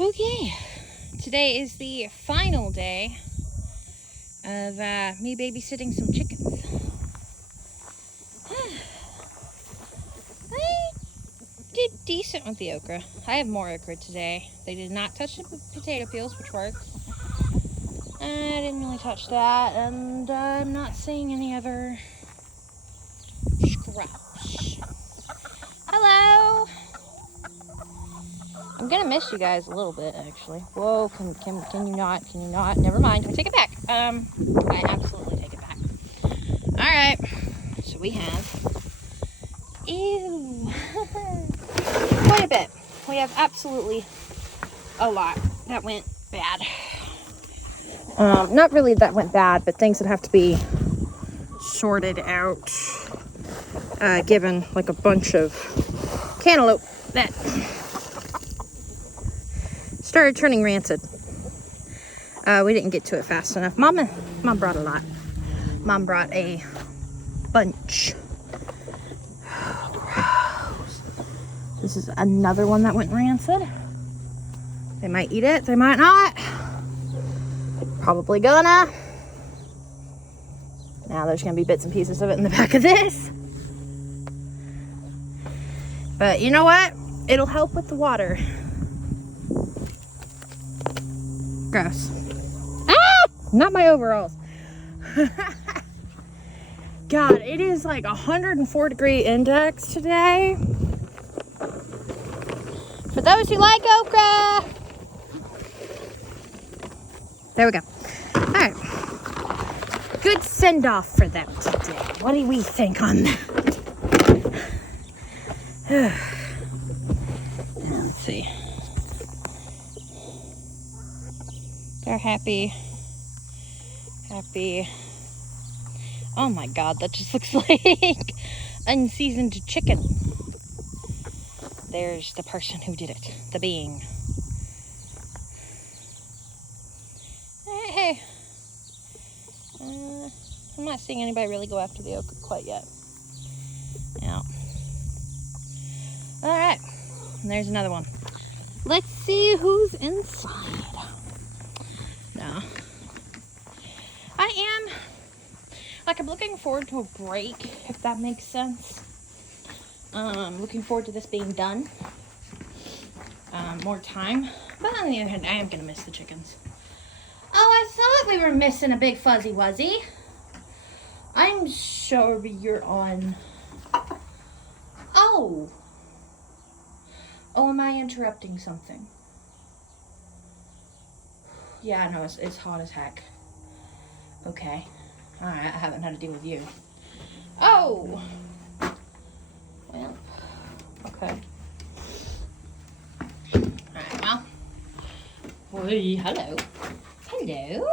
Okay, today is the final day of me babysitting some chickens. I did decent with the okra. I have more okra today. They did not touch the potato peels, which worked. I didn't really touch that, and I'm not seeing any other scraps. Hello! I'm gonna miss you guys a little bit, actually. Whoa, can you not? Can you not? Never mind. I take it back. I absolutely take it back. Alright. So we have... Ew. Quite a bit. We have absolutely a lot that went bad. Not really that went bad, but things that have to be sorted out. Given like a bunch of cantaloupe that started turning rancid. We didn't get to it fast enough. Mom brought a lot. Mom brought a bunch. Gross. This is another one that went rancid. They might eat it, they might not. Probably gonna. Now there's gonna be bits and pieces of it in the back of this. But you know what? It'll help with the water. Gross. Ah! Not my overalls. God, it is like 104-degree index today. For those who like okra. There we go. All right. Good send-off for them today. What do we think on that? Let's see. They're happy. Happy. Oh my God, that just looks like unseasoned chicken. There's the person who did it. The being. Hey. I'm not seeing anybody really go after the okra quite yet. Yeah. Alright. And there's another one. Let's see who's inside. No. I am... I'm looking forward to a break, if that makes sense. Looking forward to this being done. More time. But on the other hand, I am going to miss the chickens. Oh, I thought we were missing a big fuzzy wuzzy. I'm sure you're on. Oh. Oh, am I interrupting something? Yeah, no, it's hot as heck. Okay. Alright, I haven't had to deal with you. Oh! Well, okay. Alright, well. Hey, hello. Hello.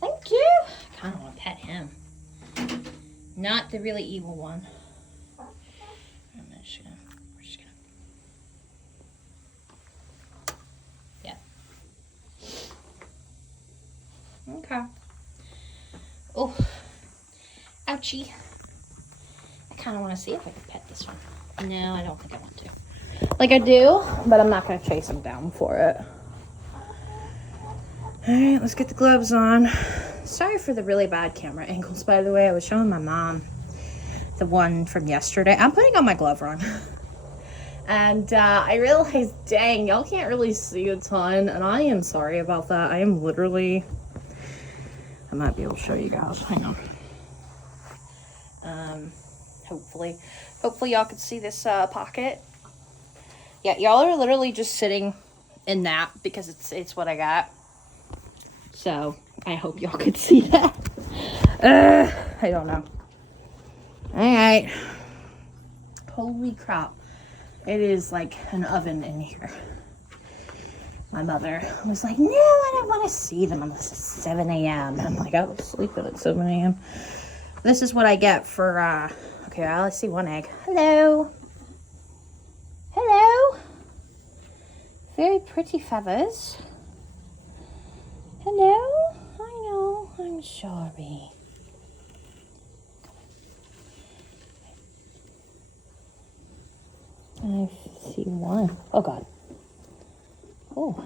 Thank you. I kind of want to pet him. Not the really evil one. We're just gonna. Yeah. Okay. Oh. Ouchie. I kind of want to see if I can pet this one. No, I don't think I want to. Like I do, but I'm not going to chase him down for it. Alright, let's get the gloves on. Sorry for the really bad camera angles, by the way. I was showing my mom the one from yesterday. I'm putting on my glove wrong. And I realized, dang, y'all can't really see a ton. And I am sorry about that. I am literally... I might be able to show you guys. Hang on. Hopefully y'all can see this pocket. Yeah, y'all are literally just sitting in that because it's what I got. So I hope y'all could see that. I don't know. Alright. Holy crap. It is like an oven in here. My mother was like, no, I don't want to see them unless it's 7 a.m. I'm like, I was sleeping at 7 a.m. This is what I get for, okay, I only see one egg. Hello. Hello. Very pretty feathers. Hello. I know. I'm sorry. I see one. Oh, God. Oh.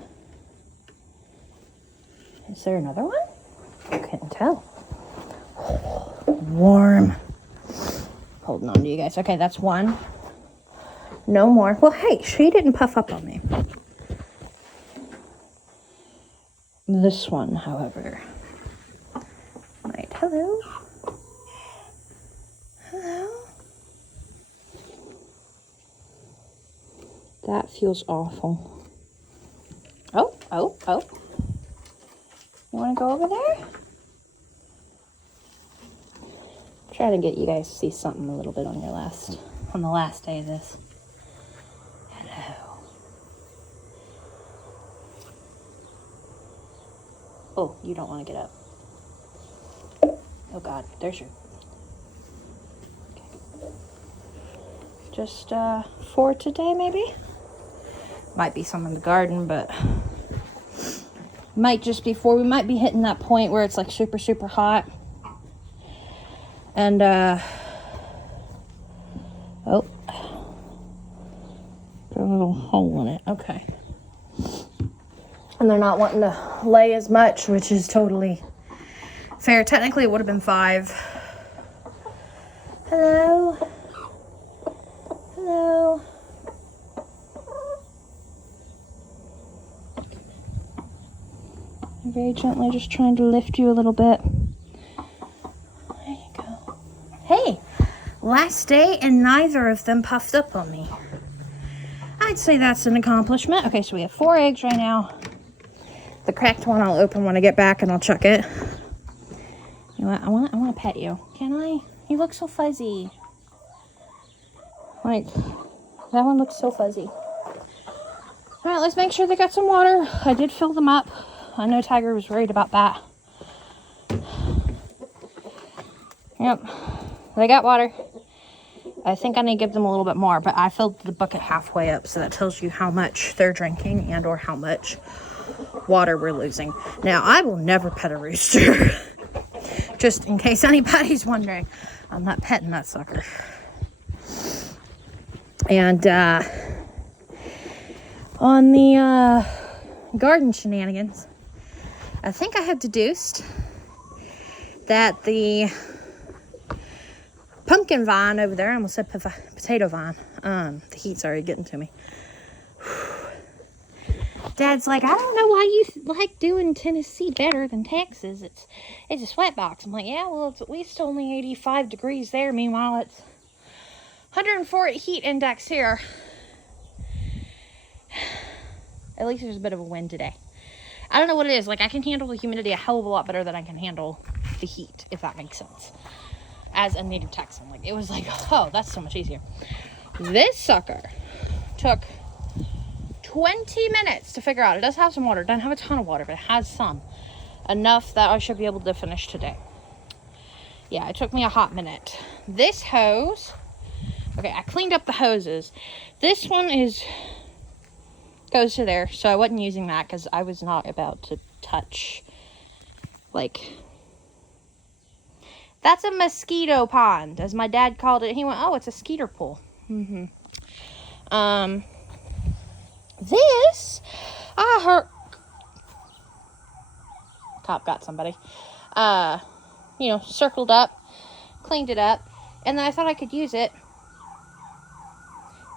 Is there another one? I couldn't tell. Warm. Holding on to you guys. Okay, that's one. No more. Well, hey, she didn't puff up on me. This one, however. Right, hello. Hello. That feels awful. Oh. You want to go over there? Try to get you guys to see something a little bit on the last day of this. Hello. Oh, you don't want to get up. Oh God, there's your. Okay. Just for today, maybe. Might be some in the garden, but might just be we might be hitting that point where it's like super, super hot. And, oh, got a little hole in it. Okay. And they're not wanting to lay as much, which is totally fair. Technically, it would have been 5. Hello. Hello. I'm very gently just trying to lift you a little bit. There you go. Hey, last day and neither of them puffed up on me. I'd say that's an accomplishment. Okay, so we have 4 eggs right now. The cracked one I'll open when I get back and I'll chuck it. You know what? I want to pet you. Can I? You look so fuzzy. Like, that one looks so fuzzy. Alright, let's make sure they got some water. I did fill them up. I know Tiger was worried about that. Yep. They got water. I think I need to give them a little bit more, but I filled the bucket halfway up, so that tells you how much they're drinking and or how much water we're losing. Now, I will never pet a rooster. Just in case anybody's wondering. I'm not petting that sucker. And on the garden shenanigans, I think I have deduced that the pumpkin vine over there, I almost said potato vine, the heat's already getting to me. Dad's like, I don't know why you like doing Tennessee better than Texas. It's a sweatbox. I'm like, yeah, well, it's at least only 85 degrees there. Meanwhile, it's 104 heat index here. At least there's a bit of a wind today. I don't know what it is. Like, I can handle the humidity a hell of a lot better than I can handle the heat, if that makes sense. As a native Texan. Like, it was like, oh, that's so much easier. This sucker took 20 minutes to figure out. It does have some water. It doesn't have a ton of water, but it has some. Enough that I should be able to finish today. Yeah, it took me a hot minute. This hose, okay, I cleaned up the hoses. This one goes to there, so I wasn't using that because I was not about to touch, like, that's a mosquito pond, as my dad called it. He went, oh, it's a skeeter pool. This, I heard, Top got somebody, circled up, cleaned it up, and then I thought I could use it.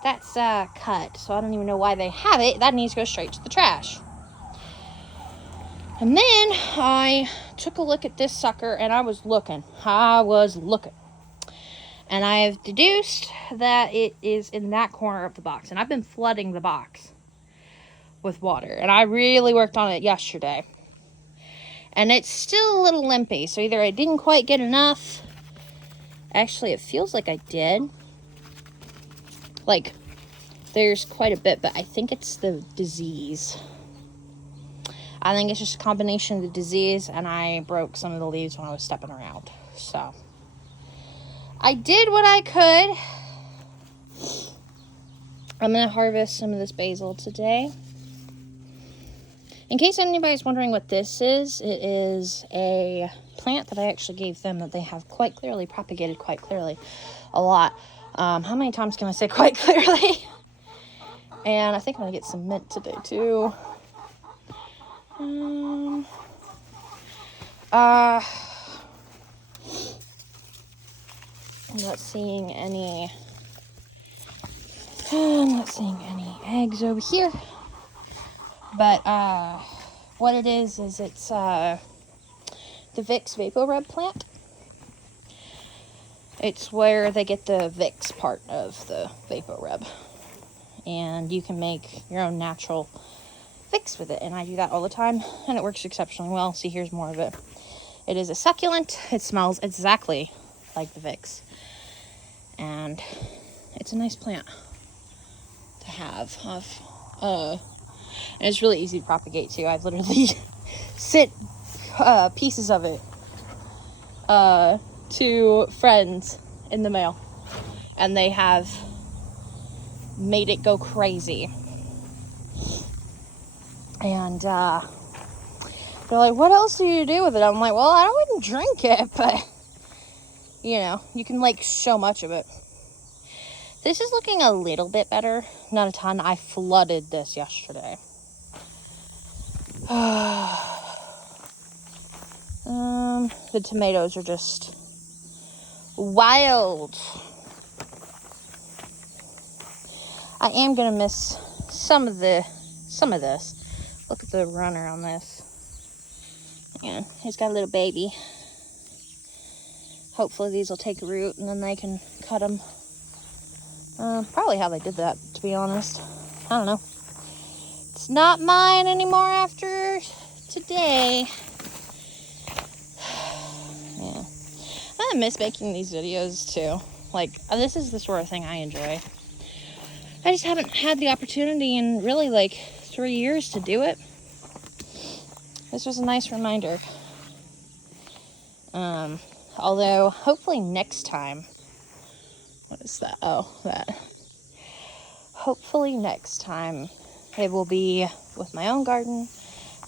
That's cut, so I don't even know why they have it. That needs to go straight to the trash. And then I took a look at this sucker, and I was looking. And I have deduced that it is in that corner of the box. And I've been flooding the box with water. And I really worked on it yesterday. And it's still a little limpy. So either I didn't quite get enough. Actually, it feels like I did. Like, there's quite a bit, but I think it's the disease. I think it's just a combination of the disease, and I broke some of the leaves when I was stepping around. So, I did what I could. I'm going to harvest some of this basil today. In case anybody's wondering what this is, it is a plant that I actually gave them that they have quite clearly propagated quite clearly a lot. How many times can I say quite clearly? And I think I'm going to get some mint today, too. I'm not seeing any. I'm not seeing any eggs over here. But what it is it's the Vicks VapoRub plant. It's where they get the Vicks part of the VapoRub. And you can make your own natural Vicks with it. And I do that all the time. And it works exceptionally well. See, here's more of it. It is a succulent. It smells exactly like the Vicks. And it's a nice plant to have. And it's really easy to propagate too. I've literally sent pieces of it to friends in the mail, and they have made it go crazy. And they're like, what else do you do with it? I'm like, well, I wouldn't drink it, but you know, you can make so much of it. This is looking a little bit better, not a ton. I flooded this yesterday. The tomatoes are just wild. I am gonna miss some of this. Look at the runner on this. Yeah, he's got a little baby. Hopefully these will take root and then they can cut them. Probably how they did that, to be honest. I don't know. It's not mine anymore after today. Yeah. I miss making these videos too. Like, this is the sort of thing I enjoy. I just haven't had the opportunity in really like 3 years to do it. This was a nice reminder. Although, hopefully next time, what is that? Oh, that. Hopefully next time it will be with my own garden,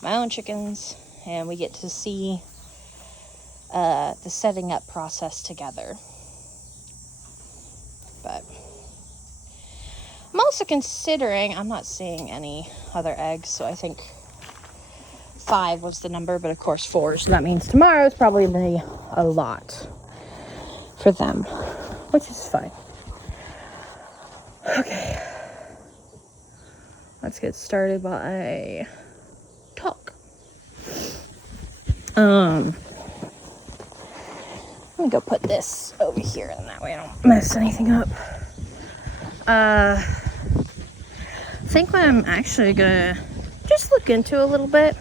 my own chickens, and we get to see the setting up process together. But I'm also considering, I'm not seeing any other eggs, so I think 5 was the number, but of course 4, so that means tomorrow is probably going to be a lot for them, which is fine. Okay, let's get started while I talk. Let me go put this over here, and that way I don't mess anything up. I think what I'm actually gonna just look into a little bit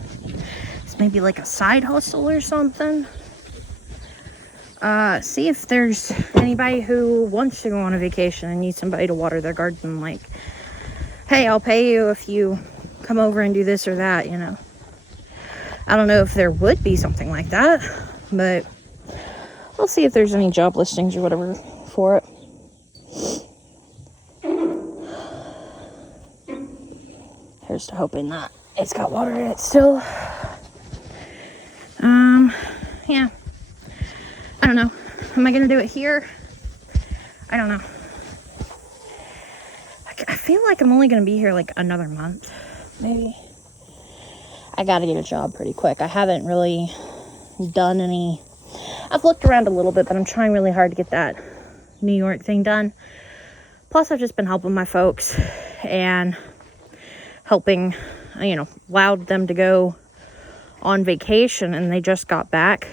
is maybe like a side hustle or something. See if there's anybody who wants to go on a vacation and needs somebody to water their garden. Like, hey, I'll pay you if you come over and do this or that, you know. I don't know if there would be something like that, but we'll see if there's any job listings or whatever for it. Here's to hoping that it's got water in it still. Yeah. I don't know. Am I gonna do it here? I don't know. I feel like I'm only gonna be here like another month, maybe. I gotta get a job pretty quick. I haven't really done any. I've looked around a little bit, but I'm trying really hard to get that New York thing done. Plus, I've just been helping my folks and helping, you know, allowed them to go on vacation, and they just got back.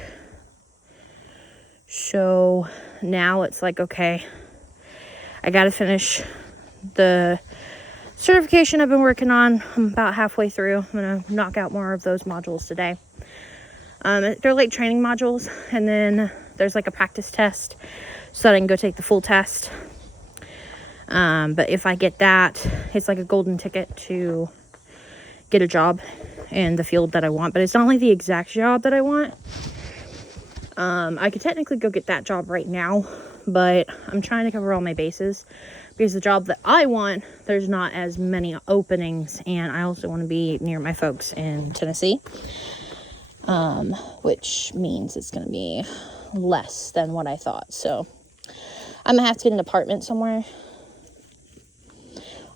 So now it's like, okay, I gotta finish the certification I've been working on. I'm about halfway through. I'm gonna knock out more of those modules today. They're like training modules, and then there's like a practice test so that I can go take the full test. But if I get that, it's like a golden ticket to get a job in the field that I want, but it's not like the exact job that I want. I could technically go get that job right now, but I'm trying to cover all my bases because the job that I want, there's not as many openings, and I also want to be near my folks in Tennessee, which means it's going to be less than what I thought. So I'm gonna have to get an apartment somewhere.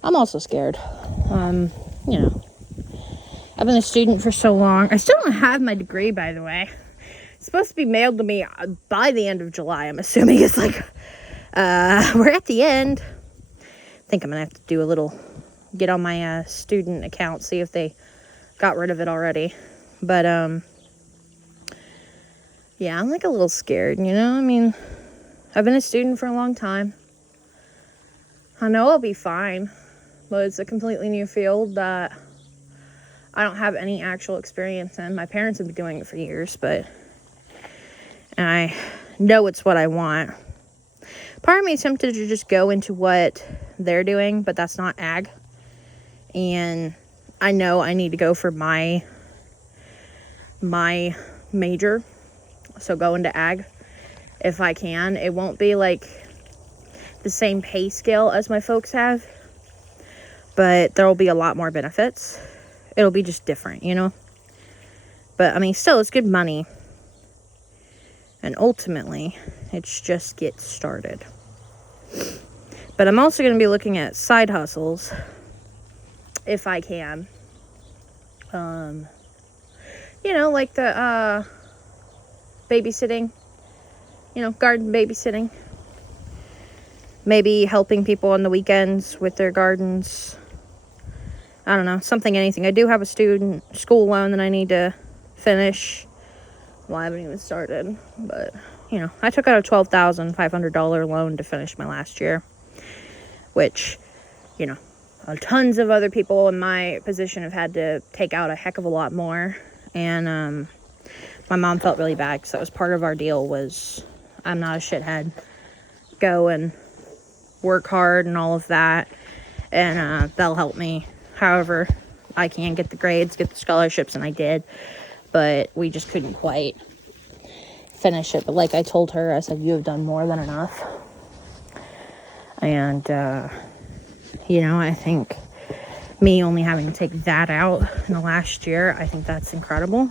I'm also scared. You know, I've been a student for so long. I still don't have my degree, by the way. It's supposed to be mailed to me by the end of July. I'm assuming it's like, we're at the end. I think I'm gonna have to do a little, get on my student account, see if they got rid of it already. But, yeah, I'm like a little scared, you know? I mean, I've been a student for a long time. I know I'll be fine, but it's a completely new field that I don't have any actual experience in. My parents have been doing it for years, but I know it's what I want. Part of me is tempted to just go into what they're doing, but that's not ag. And I know I need to go for my major, so go into ag if I can. It won't be like the same pay scale as my folks have, but there will be a lot more benefits. It'll be just different, you know? But I mean, still, it's good money. And ultimately, it's just get started. But I'm also going to be looking at side hustles if I can. You know, like the babysitting, you know, garden babysitting. Maybe helping people on the weekends with their gardens. I don't know, something, anything. I do have a school loan that I need to finish. Well, I haven't even started, but, you know, I took out a $12,500 loan to finish my last year, which, you know, tons of other people in my position have had to take out a heck of a lot more, and my mom felt really bad, because that was part of our deal, was I'm not a shithead. Go and work hard and all of that, and that'll help me however I can get the grades, get the scholarships, and I did, but we just couldn't quite finish it. But like I told her, I said, you have done more than enough. And you know, I think me only having to take that out in the last year, I think that's incredible.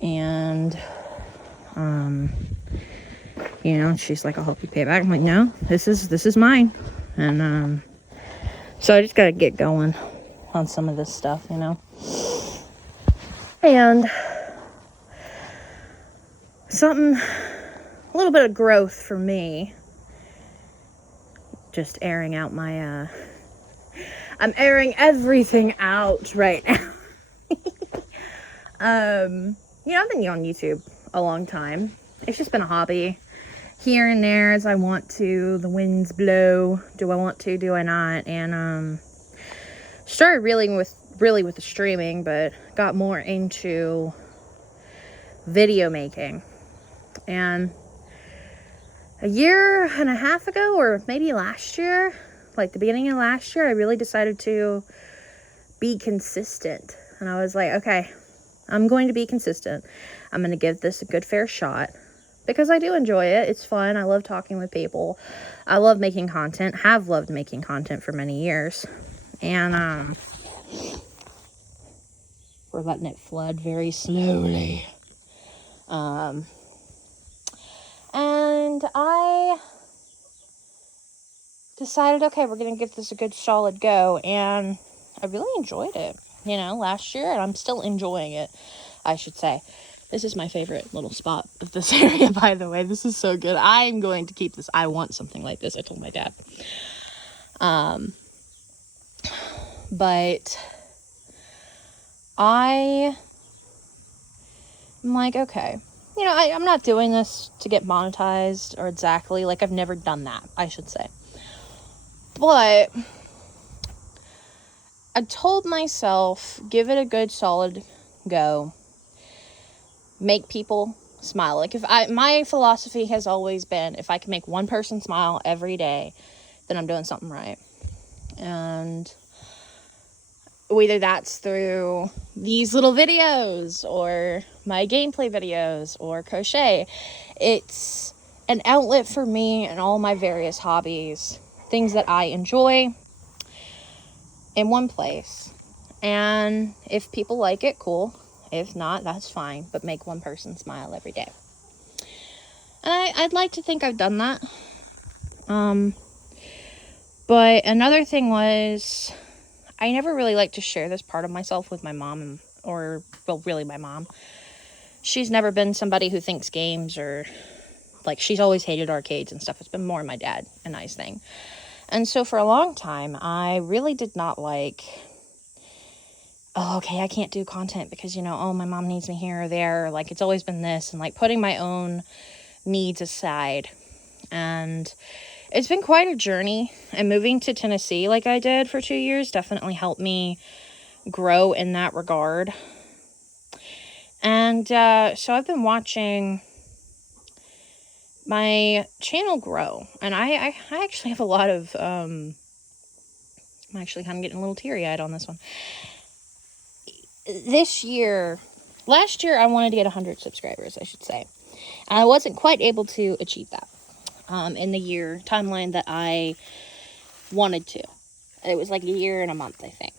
And you know, she's like, I'll help you pay it back. I'm like, no, this is mine. And so I just gotta get going on some of this stuff, you know. And something, a little bit of growth for me. Just airing out my, I'm airing everything out right now. You know, I've been on YouTube a long time. It's just been a hobby. Here and there as I want to. The winds blow. Do I want to? Do I not? And, started really with the streaming, but got more into video making. And a year and a half ago, or maybe last year, like the beginning of last year, I really decided to be consistent. And I was like, okay, I'm going to be consistent. I'm going to give this a good fair shot, because I do enjoy it. It's fun. I love talking with people. I love making content. Have loved making content for many years. And we're letting it flood very slowly. And I decided, okay, we're going to give this a good solid go. And I really enjoyed it, you know, last year. And I'm still enjoying it, I should say. This is my favorite little spot of this area, by the way. This is so good. I'm going to keep this. I want something like this. I told my dad. But I'm like, okay, you know, I'm not doing this to get monetized or exactly, like, I've never done that, I should say. But I told myself, give it a good solid go. Make people smile. Like, my philosophy has always been, if I can make one person smile every day, then I'm doing something right. And whether that's through these little videos or my gameplay videos or crochet, it's an outlet for me and all my various hobbies, things that I enjoy, in one place. And if people like it, cool. If not, that's fine, but make one person smile every day. And I'd like to think I've done that. But another thing was, I never really like to share this part of myself with my mom, or, well, really my mom. She's never been somebody who thinks games or, like, she's always hated arcades and stuff. It's been more my dad and I's thing. And so for a long time, I really did not like, oh, okay, I can't do content because, you know, oh, my mom needs me here or there. Like, it's always been this, and, like, putting my own needs aside. And it's been quite a journey. And moving to Tennessee like I did for 2 years definitely helped me grow in that regard. And so I've been watching my channel grow. And I actually have a lot of, I'm actually kind of getting a little teary-eyed on this one. Last year I wanted to get 100 subscribers, I should say. And I wasn't quite able to achieve that in the year timeline that I wanted to. It was like a year and a month, I think.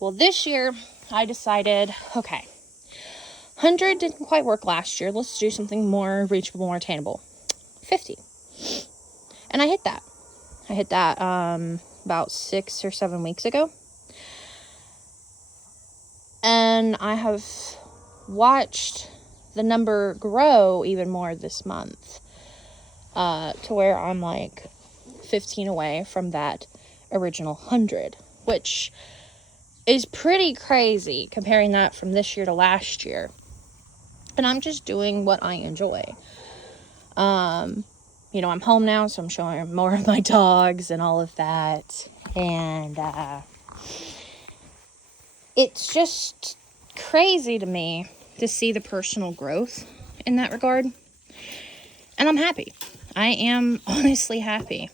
Well, this year I decided, okay, 100 didn't quite work last year. Let's do something more reachable, more attainable. 50. And I hit that. About 6 or 7 weeks ago. And I have watched the number grow even more this month. To where I'm like 15 away from that original 100. Which is pretty crazy comparing that from this year to last year. And I'm just doing what I enjoy. You know, I'm home now, so I'm showing more of my dogs and all of that. And it's just crazy to me to see the personal growth in that regard. And I'm happy. I am honestly happy.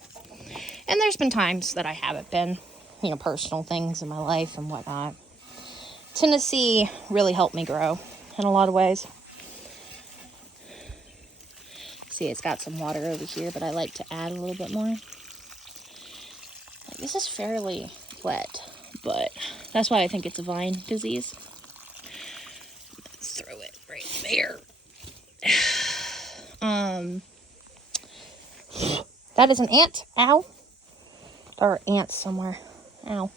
And there's been times that I haven't been, you know, personal things in my life and whatnot. Tennessee really helped me grow in a lot of ways. See, it's got some water over here, but I like to add a little bit more. This is fairly wet, but that's why I think it's a vine disease. Let's throw it right there. That is an ant. Ow. There are ants somewhere. Ow.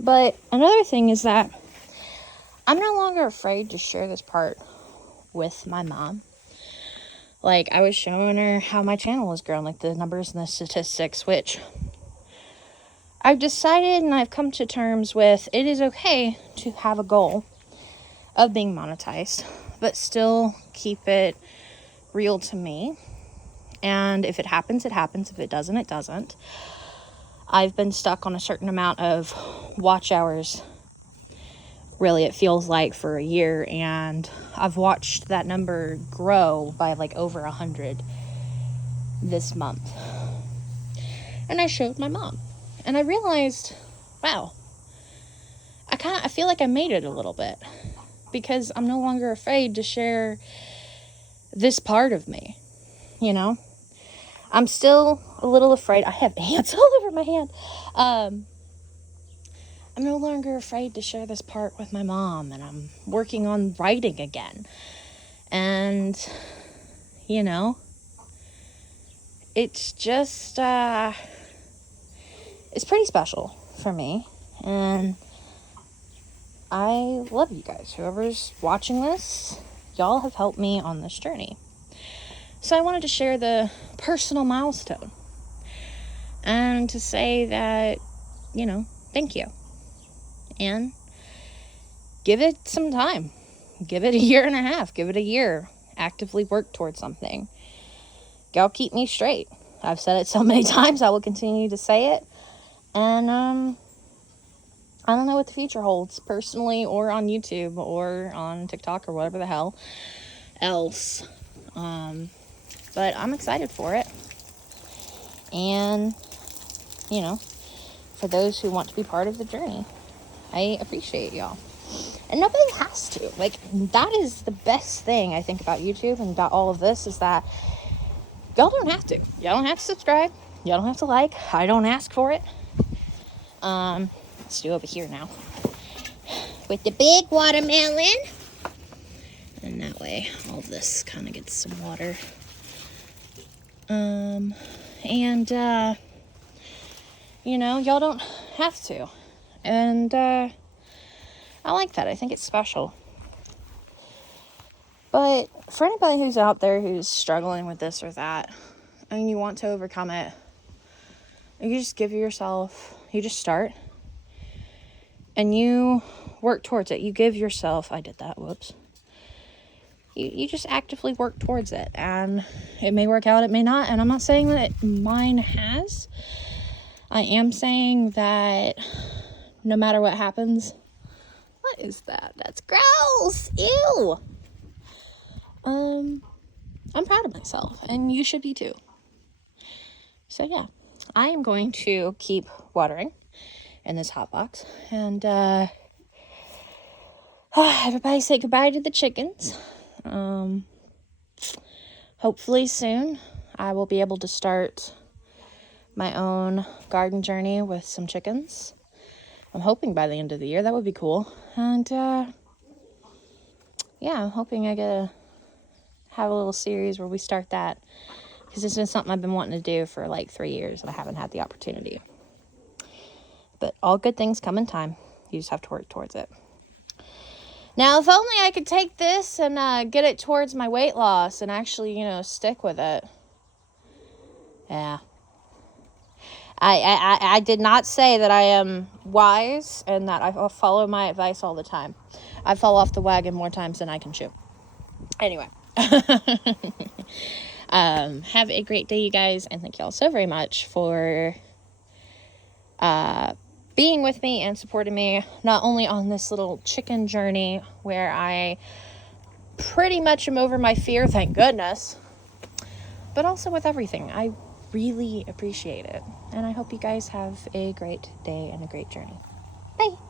But another thing is that I'm no longer afraid to share this part with my mom. Like, I was showing her how my channel has grown, like the numbers and the statistics, which I've decided and I've come to terms with. It is okay to have a goal of being monetized, but still keep it real to me. And if it happens, it happens. If it doesn't, it doesn't. I've been stuck on a certain amount of watch hours, really, it feels like, for a year, and I've watched that number grow by like over 100 this month. And I showed my mom, and I realized, wow, I feel like I made it a little bit, because I'm no longer afraid to share this part of me, you know. I'm still a little afraid. I have ants all over my hand. I'm no longer afraid to share this part with my mom, and I'm working on writing again. And, you know, it's just, it's pretty special for me. And I love you guys. Whoever's watching this, y'all have helped me on this journey. So I wanted to share the personal milestone and to say that, you know, thank you. And give it some time. Give it a year and a half. Give it a year. Actively work towards something. Y'all keep me straight. I've said it so many times. I will continue to say it. And I don't know what the future holds, personally, or on YouTube, or on TikTok, or whatever the hell else. But I'm excited for it. And, you know, for those who want to be part of the journey, I appreciate y'all. And nobody has to. Like, that is the best thing I think about YouTube and about all of this, is that y'all don't have to. Y'all don't have to subscribe. Y'all don't have to like. I don't ask for it. Let's do over here now. With the big watermelon. And that way all of this kind of gets some water. You know, y'all don't have to. And I like that. I think it's special. But for anybody who's out there who's struggling with this or that, and you want to overcome it, you just give yourself, you just start, and you work towards it. You give yourself, I did that, whoops. You just actively work towards it, and it may work out, it may not, and I'm not saying that mine has. I am saying that no matter what happens, what is that? That's gross! Ew! I'm proud of myself, and you should be too. So yeah, I am going to keep watering in this hot box, and everybody say goodbye to the chickens. Hopefully soon I will be able to start my own garden journey with some chickens. I'm hoping by the end of the year. That would be cool. And yeah, I'm hoping I get to have a little series where we start that, because it's been something I've been wanting to do for like 3 years and I haven't had the opportunity. But all good things come in time. You just have to work towards it. Now, if only I could take this and get it towards my weight loss and actually, you know, stick with it. Yeah. I did not say that I am wise and that I follow my advice all the time. I fall off the wagon more times than I can chew. Anyway. Have a great day, you guys, and thank y'all so very much for being with me and supporting me, not only on this little chicken journey where I pretty much am over my fear, thank goodness, but also with everything. I really appreciate it, and I hope you guys have a great day and a great journey. Bye!